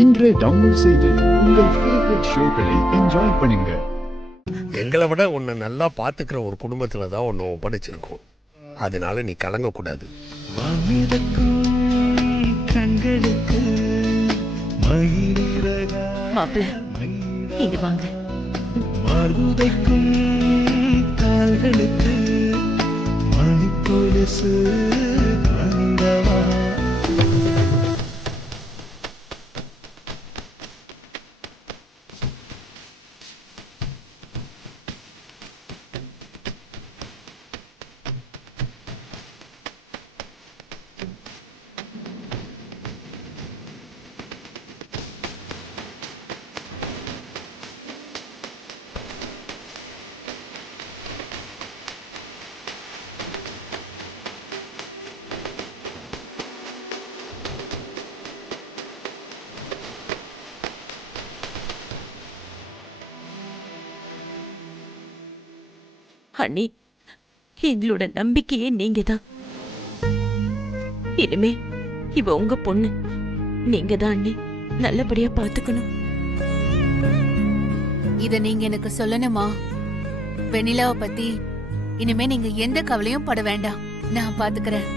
இன்றே டவுன்லோட் செய்து உங்கள் ஃபேவரட் ஷோக்களை என்ஜாய் பண்ணுங்க. எங்களை விட உன்னை நல்லா பார்த்துக்கிற ஒரு குடும்பத்தில் தான் ஒன்று ஒப்படைச்சிருக்கோம். அதனால நீ கலங்கக்கூடாது. கண்களுக்கு மாப்பிள்ள இங்க வாங்க. மருதைக்கும் கால்களுக்கு மணிப்பொலிசு வந்தவா. அண்ணி, எங்களோட நம்பிக்கையே நீங்க தான். இனிமே இவ உங்க பொண்ணு. நீங்க தான் அண்ணி நல்லபடியா பாத்துக்கணும். இத நீங்க எனக்கு சொல்லணுமா? வெண்ணிலாவை பத்தி இனிமே நீங்க எந்த கவலையும் பட வேண்டாம், நான் பாத்துக்கிறேன்.